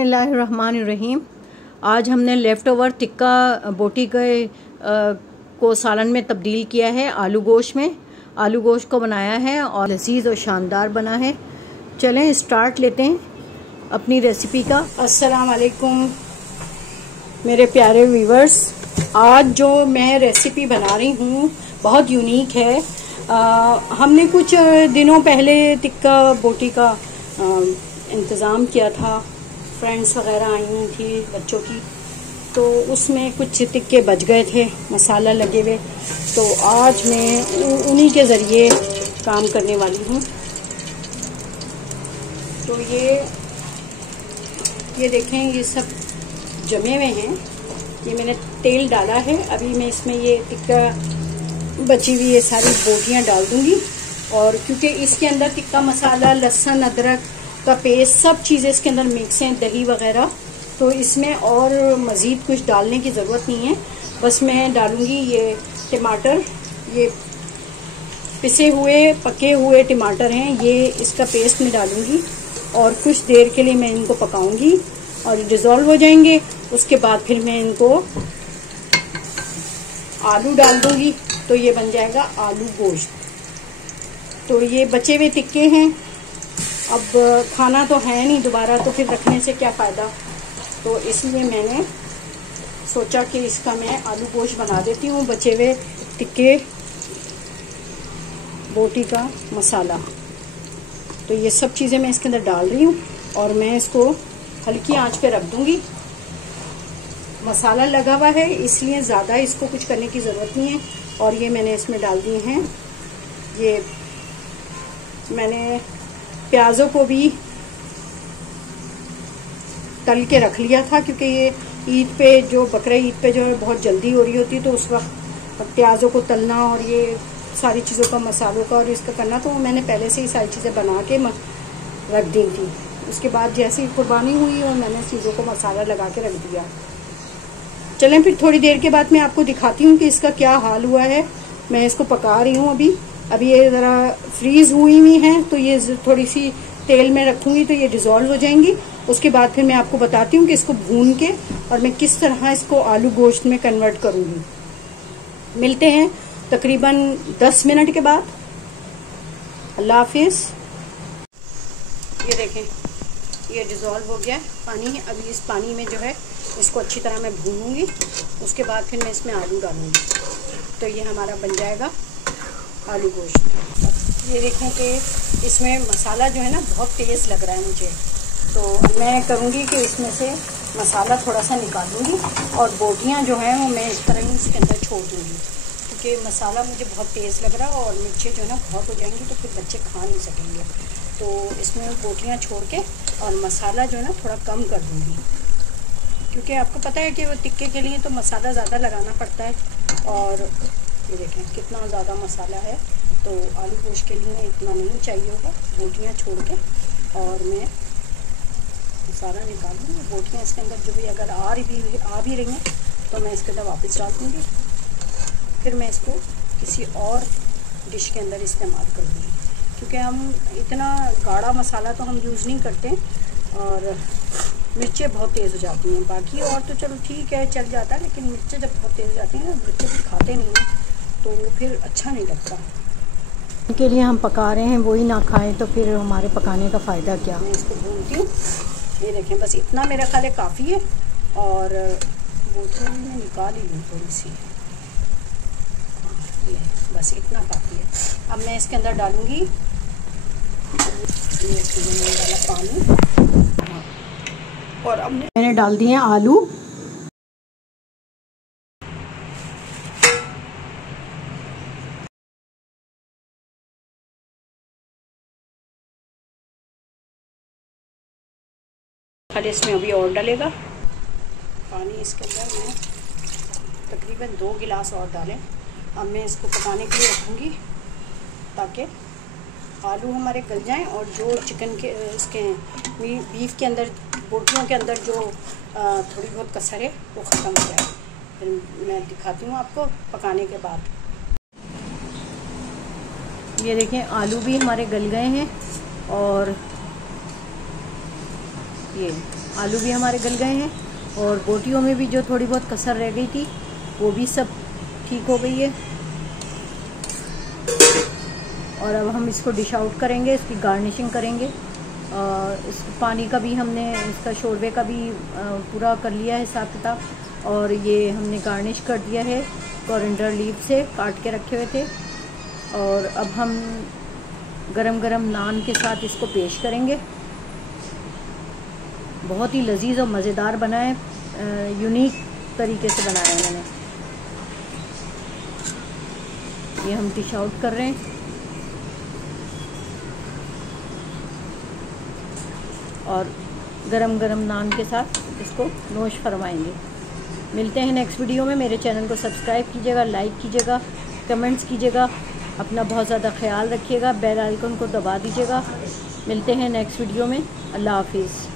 बिस्मिल्लाहिर्रहमानिर्रहीम। आज हमने लेफ़्ट ओवर टिक्का बोटी को सालन में तब्दील किया है, आलू गोश्त में। आलू गोश्त को बनाया है और लजीज और शानदार बना है। चलें स्टार्ट लेते हैं अपनी रेसिपी का। अस्सलाम वालेकुम मेरे प्यारे व्यूवर्स। आज जो मैं रेसिपी बना रही हूँ बहुत यूनिक है। हमने कुछ दिनों पहले टिक्का बोटी का इंतज़ाम किया था। फ्रेंड्स वगैरह आई हुई थी बच्चों की, तो उसमें कुछ टिक्के बच गए थे, मसाला लगे हुए। तो आज मैं उन्हीं के ज़रिए काम करने वाली हूँ। तो ये देखें, ये सब जमे हुए हैं। ये मैंने तेल डाला है। अभी मैं इसमें ये टिक्का बची हुई ये सारी बोटियाँ डाल दूँगी। और क्योंकि इसके अंदर टिक्का मसाला, लहसुन, अदरक का पेस्ट, सब चीज़ें इसके अंदर मिक्स हैं, दही वगैरह, तो इसमें और मज़ीद कुछ डालने की ज़रूरत नहीं है। बस मैं डालूँगी ये टमाटर, ये पिसे हुए पके हुए टमाटर हैं, ये इसका पेस्ट मैं डालूँगी और कुछ देर के लिए मैं इनको पकाऊँगी और डिज़ोल्व हो जाएंगे। उसके बाद फिर मैं इनको आलू डाल दूँगी, तो ये बन जाएगा आलू गोश्त। तो ये बचे हुए टिक्के हैं, अब खाना तो है नहीं दोबारा, तो फिर रखने से क्या फ़ायदा। तो इसलिए मैंने सोचा कि इसका मैं आलू गोश्त बना देती हूँ। बचे हुए टिक्के बोटी का मसाला, तो ये सब चीज़ें मैं इसके अंदर डाल रही हूँ और मैं इसको हल्की आंच पे रख दूँगी। मसाला लगा हुआ है इसलिए ज़्यादा इसको कुछ करने की ज़रूरत नहीं है। और ये मैंने इसमें डाल दिए हैं, ये मैंने प्याज़ों को भी तल के रख लिया था, क्योंकि ये ईद पे, जो बकरा ईद पे जो है बहुत जल्दी हो रही होती है, तो उस वक्त प्याज़ों को तलना और ये सारी चीज़ों का, मसालों का और इसका करना, तो मैंने पहले से ही सारी चीज़ें बना के रख दी थी। उसके बाद जैसे ही कुर्बानी हुई और मैंने चीज़ों को मसाला लगा के रख दिया। चलें फिर थोड़ी देर के बाद मैं आपको दिखाती हूँ कि इसका क्या हाल हुआ है। मैं इसको पका रही हूँ अभी ये ज़रा फ्रीज़ हुई हैं, तो ये थोड़ी सी तेल में रखूँगी तो ये डिज़ोल्व हो जाएंगी। उसके बाद फिर मैं आपको बताती हूँ कि इसको भून के और मैं किस तरह इसको आलू गोश्त में कन्वर्ट करूँगी। मिलते हैं तकरीबन 10 मिनट के बाद। अल्लाह हाफिज़। ये देखें, ये डिज़ोल्व हो गया पानी है। अभी इस पानी में जो है इसको अच्छी तरह मैं भूनूँगी। उसके बाद फिर मैं इसमें आलू डालूँगी, तो ये हमारा बन जाएगा आलू गोश्त। ये देखें कि इसमें मसाला जो है ना बहुत तेज़ लग रहा है मुझे, तो मैं करूँगी कि इसमें से मसाला थोड़ा सा निकालूँगी और बोटियाँ जो हैं वो मैं इस तरह ही इसके अंदर छोड़ दूँगी, क्योंकि मसाला मुझे बहुत तेज़ लग रहा है और मिर्चें जो है ना बहुत हो जाएंगी, तो फिर बच्चे खा नहीं सकेंगे। तो इसमें बोटियाँ छोड़ के और मसाला जो है ना थोड़ा कम कर दूँगी, क्योंकि आपको पता है कि वो टिक्के के लिए तो मसाला ज़्यादा लगाना पड़ता है। और ये देखें कितना ज़्यादा मसाला है, तो आलू गोश्त के लिए इतना नहीं चाहिए होगा। बोटियाँ छोड़ के और मैं मसाला निकाल दूँगी। बोटियाँ इसके अंदर जो भी अगर आ भी रही हैं तो मैं इसके अंदर वापस डाल दूँगी। फिर मैं इसको किसी और डिश के अंदर इस्तेमाल करूँगी, क्योंकि हम इतना गाढ़ा मसाला तो हम यूज़ नहीं करते और मिर्चें बहुत तेज़ हो जाती हैं। बाकी और तो चलो ठीक है, चल जाता है, लेकिन मिर्चें जब बहुत तेज़ हो जाती हैं ना, बच्चे भी खाते नहीं हैं, तो फिर अच्छा नहीं लगता। के लिए हम पका रहे हैं, वही ना खाएं तो फिर हमारे पकाने का फ़ायदा क्या। मैं इसको भूनती हूँ। ये देखें, बस इतना मेरा ख्याल है काफ़ी है। और बोतल में निकाल ही लूँ थोड़ी सी, ये बस इतना काफ़ी है। अब मैं इसके अंदर डालूँगी वाला पानी, और अब मैंने डाल दिए आलू। खाली इसमें अभी और डलेगा पानी। इसके अंदर मैं तकरीबन 2 गिलास और डालें। अब मैं इसको पकाने के लिए रखूँगी ताकि आलू हमारे गल जाएं और जो चिकन के इसके बीफ के अंदर, बोटियों के अंदर जो थोड़ी बहुत कसर है वो ख़त्म हो जाए। फिर मैं दिखाती हूँ आपको पकाने के बाद। ये देखें आलू भी हमारे गल गए हैं और ये आलू भी हमारे गल गए हैं और बोटियों में भी जो थोड़ी बहुत कसर रह गई थी वो भी सब ठीक हो गई है। और अब हम इसको डिश आउट करेंगे, इसकी गार्निशिंग करेंगे। इस पानी का भी हमने, इसका शोरबे का भी पूरा कर लिया है हिसाब किताब। और ये हमने गार्निश कर दिया है कोरिएंडर लीफ से, काट के रखे हुए थे। और अब हम गरम गरम नान के साथ इसको पेश करेंगे। बहुत ही लजीज और मज़ेदार बना है, यूनिक तरीके से बनाया है मैंने। ये हम डिश आउट कर रहे हैं और गरम गरम नान के साथ इसको नोश फरमाएंगे। मिलते हैं नेक्स्ट वीडियो में। मेरे चैनल को सब्सक्राइब कीजिएगा, लाइक कीजिएगा, कमेंट्स कीजिएगा। अपना बहुत ज़्यादा ख्याल रखिएगा, बेल आइकन को दबा दीजिएगा। मिलते हैं नेक्स्ट वीडियो में। अल्लाह हाफिज़।